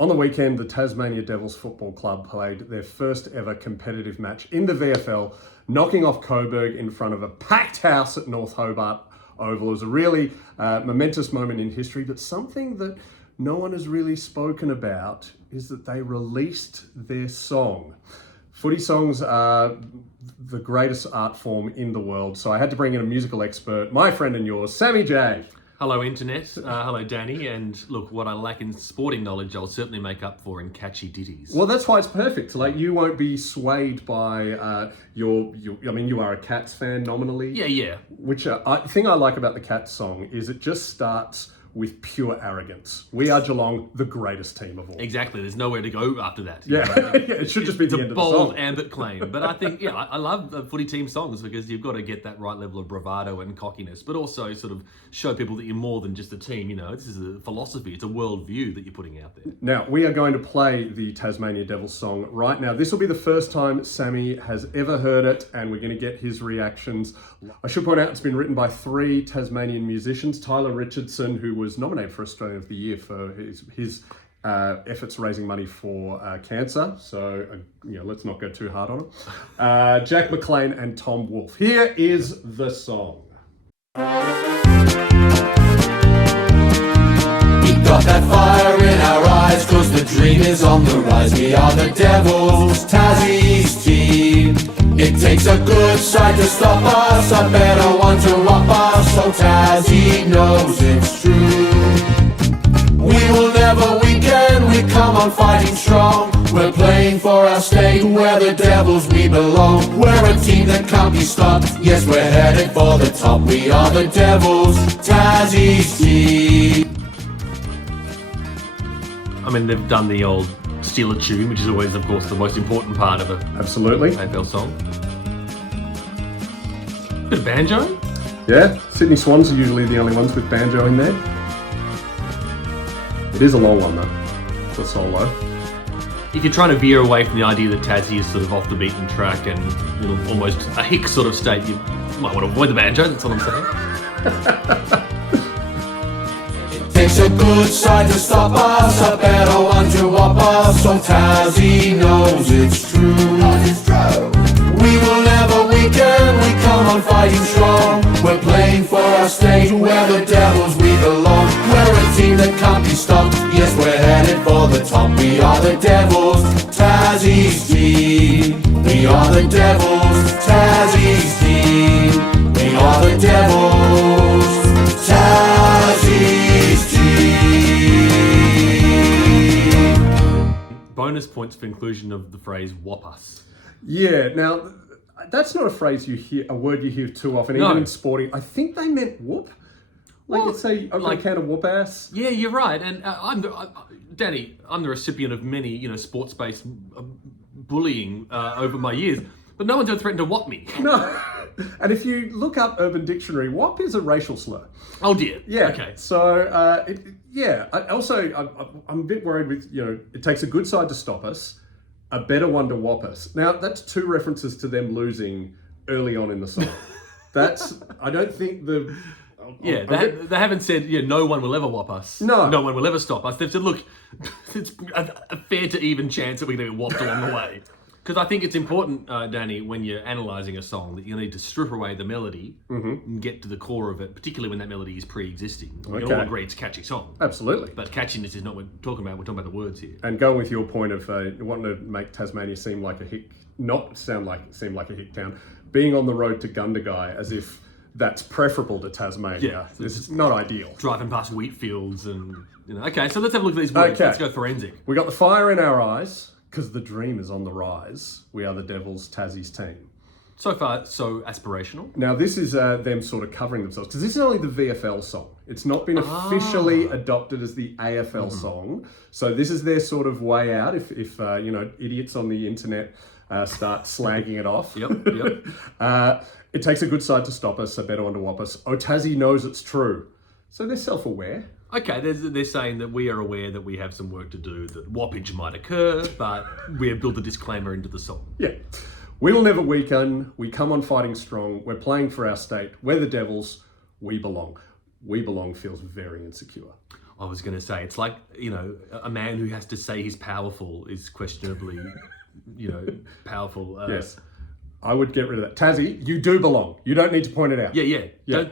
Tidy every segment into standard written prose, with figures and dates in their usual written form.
On the weekend, the Tasmania Devils Football Club played their first ever competitive match in the VFL, knocking off Coburg in front of a packed house at North Hobart Oval. It was a really momentous moment in history, but something that no one has really spoken about is that they released their song. Footy songs are the greatest art form in the world, so I had to bring in a musical expert, my friend and yours, Sammy J. Hello, Internet. Hello, Danny. And look, what I lack in sporting knowledge, I'll certainly make up for in catchy ditties. Well, that's why it's perfect. Like, you won't be swayed by your. I mean, you are a Cats fan nominally. Yeah. Which thing I like about the Cats song is it just starts with pure arrogance. We are Geelong, the greatest team of all. Exactly. There's nowhere to go after that. Yeah, it should just be the end of the song. It's a bold ambit claim. But I think, I love the footy team songs because you've got to get that right level of bravado and cockiness, but also sort of show people that you're more than just a team. You know, this is a philosophy. It's a worldview that you're putting out there. Now, we are going to play the Tasmania Devils song right now. This will be the first time Sammy has ever heard it, and we're going to get his reactions. I should point out it's been written by 3 Tasmanian musicians. Tyler Richardson, who was nominated for Australian of the Year for his efforts raising money for cancer. So, let's not go too hard on him. Jack McLean and Tom Wolfe. Here is the song. We got that fire in our eyes, cause the dream is on the rise. We are the Devils, Tassie's team. It takes a good side to stop us, a better one to whop us, so Tassie knows it's true. We will never weaken, we come on fighting strong. We're playing for our state, we're the Devils, we belong. We're a team that can't be stopped, yes, we're headed for the top. We are the Devils, Tassie's team. I mean, they've done the old Steeler tune, which is always, of course, the most important part of a Absolutely. AFL song. Bit of banjo? Yeah, Sydney Swans are usually the only ones with banjo in there. It is a long one though, it's a solo. If you're trying to veer away from the idea that Tassie is sort of off the beaten track and almost a hick sort of state, you might want to avoid the banjo, that's what I'm saying. Takes a good side to stop us, a better one to whop us, so Tassie knows it's true. We will never weaken, we come on fighting strong. We're playing for our state, we're the Devils, we belong. We're a team that can't be stopped, yes, we're headed for the top. We are the Devils, Tassie's team. We are the Devils, Tassie's team. We are the Devils, Tassie's team. Bonus points for inclusion of the phrase "whop us." Yeah, now that's not a word you hear too often, even in sporting. I think they meant whoop. Like, you'd say, okay, can of whoop ass. Yeah, you're right. And Danny, I'm the recipient of many, sports-based bullying over my years, but no one's ever threatened to whop me. No. And if you look up Urban Dictionary, whop is a racial slur. Oh dear. Yeah. Okay. So, I'm a bit worried with, it takes a good side to stop us, a better one to whop us. Now, that's 2 references to them losing early on in the song. I don't think the... Yeah, they haven't said, no one will ever whop us. No. No one will ever stop us. They've said, look, it's a fair to even chance that we're going to get whopped along the way. Because I think it's important, Danny, when you're analysing a song, that you need to strip away the melody and get to the core of it, particularly when that melody is pre-existing. We can all agree it's a catchy song. Absolutely. But catchiness is not what we're talking about. We're talking about the words here. And going with your point of wanting to make Tasmania seem like a hick, seem like a hick town, being on the road to Gundagai as if that's preferable to Tasmania. Yeah. This is not ideal. Driving past wheat fields and, Okay, so let's have a look at these words. Okay. Let's go forensic. We got the fire in our eyes, because the dream is on the rise. We are the Devils, Tassie's team. So far, so aspirational. Now, this is them sort of covering themselves, because this is only the VFL song. It's not been officially adopted as the AFL song. So this is their sort of way out if idiots on the internet start slagging it off. Yep. It takes a good side to stop us, a better one to whop us. Oh, Tassie knows it's true. So they're self-aware. Okay, they're saying that we are aware that we have some work to do, that whoppage might occur, but we have built a disclaimer into the song. Yeah. We will never weaken. We come on fighting strong. We're playing for our state. We're the Devils. We belong. We belong feels very insecure. I was going to say, it's like, a man who has to say he's powerful is questionably, powerful. Yes. I would get rid of that. Tassie, you do belong. You don't need to point it out. Yeah.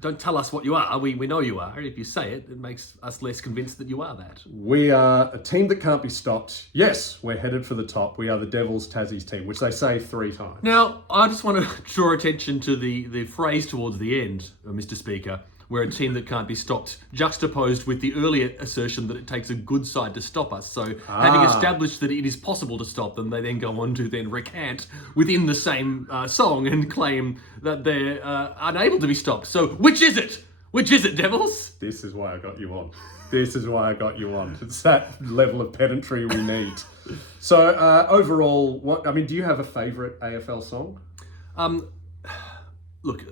Don't tell us what you are. We know you are. If you say it, it makes us less convinced that you are that. We are a team that can't be stopped. Yes, we're headed for the top. We are the Devils Tassie's team, which they say 3 times. Now, I just want to draw attention to the phrase towards the end, Mr. Speaker, where a team that can't be stopped, juxtaposed with the earlier assertion that it takes a good side to stop us. So having established that it is possible to stop them, they then go on to then recant within the same song and claim that they're unable to be stopped. So which is it? Which is it, Devils? This is why I got you on. This is why I got you on. It's that level of pedantry we need. So overall, do you have a favourite AFL song? Look,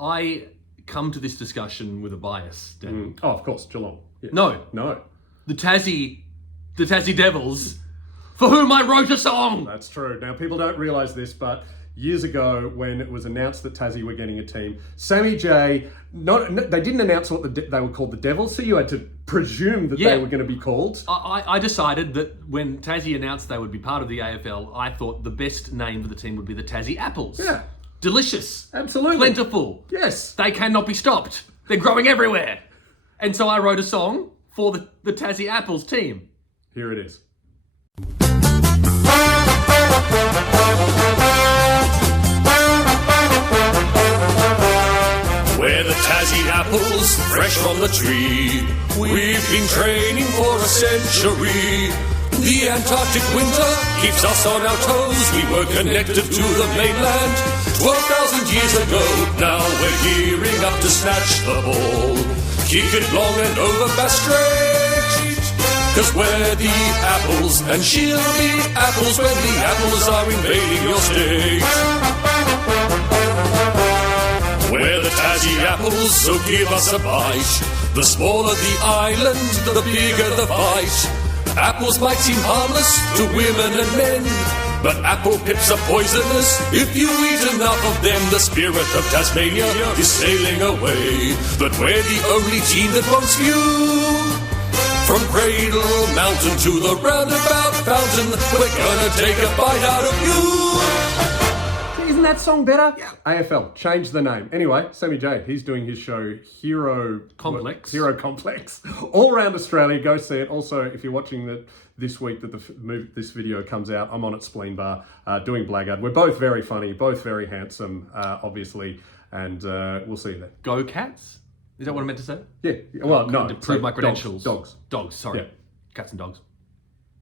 I come to this discussion with a bias, Dan. Oh, of course, Geelong. Yeah. No. The Tassie Devils, for whom I wrote a song. That's true. Now, people don't realise this, but years ago, when it was announced that Tassie were getting a team, Sammy J, they didn't announce what they were called, the Devils, so you had to presume that they were going to be called. I decided that when Tassie announced they would be part of the AFL, I thought the best name for the team would be the Tassie Apples. Yeah. Delicious. Absolutely. Plentiful. Yes. They cannot be stopped. They're growing everywhere. And so I wrote a song for the Tassie Apples team. Here it is. We're the Tassie apples, fresh from the tree. We've been training for a century. The Antarctic winter keeps us on our toes. We were connected to the mainland 12,000 years ago. Now we're gearing up to snatch the ball. Kick it long and over Bass Strait. 'Cause we're the apples and she'll be apples when the apples are invading your state. We're the Tassie apples, so give us a bite. The smaller the island, the bigger the fight. Apples might seem harmless to women and men, but apple pips are poisonous. If you eat enough of them, the spirit of Tasmania is sailing away. But we're the only team that wants you. From Cradle Mountain to the roundabout fountain, we're gonna take a bite out of you. Isn't that song better? Yeah. AFL, change the name. Anyway, Sammy J, he's doing his show Hero Complex. All around Australia, go see it. Also, if you're watching this week that this video comes out, I'm on at Spleen Bar doing Blackguard. We're both very funny, both very handsome, obviously, and we'll see you there. Go Cats? Is that what I meant to say? Yeah. Well, no. To prove my credentials. Dogs. Dogs, sorry. Yeah. Cats and dogs.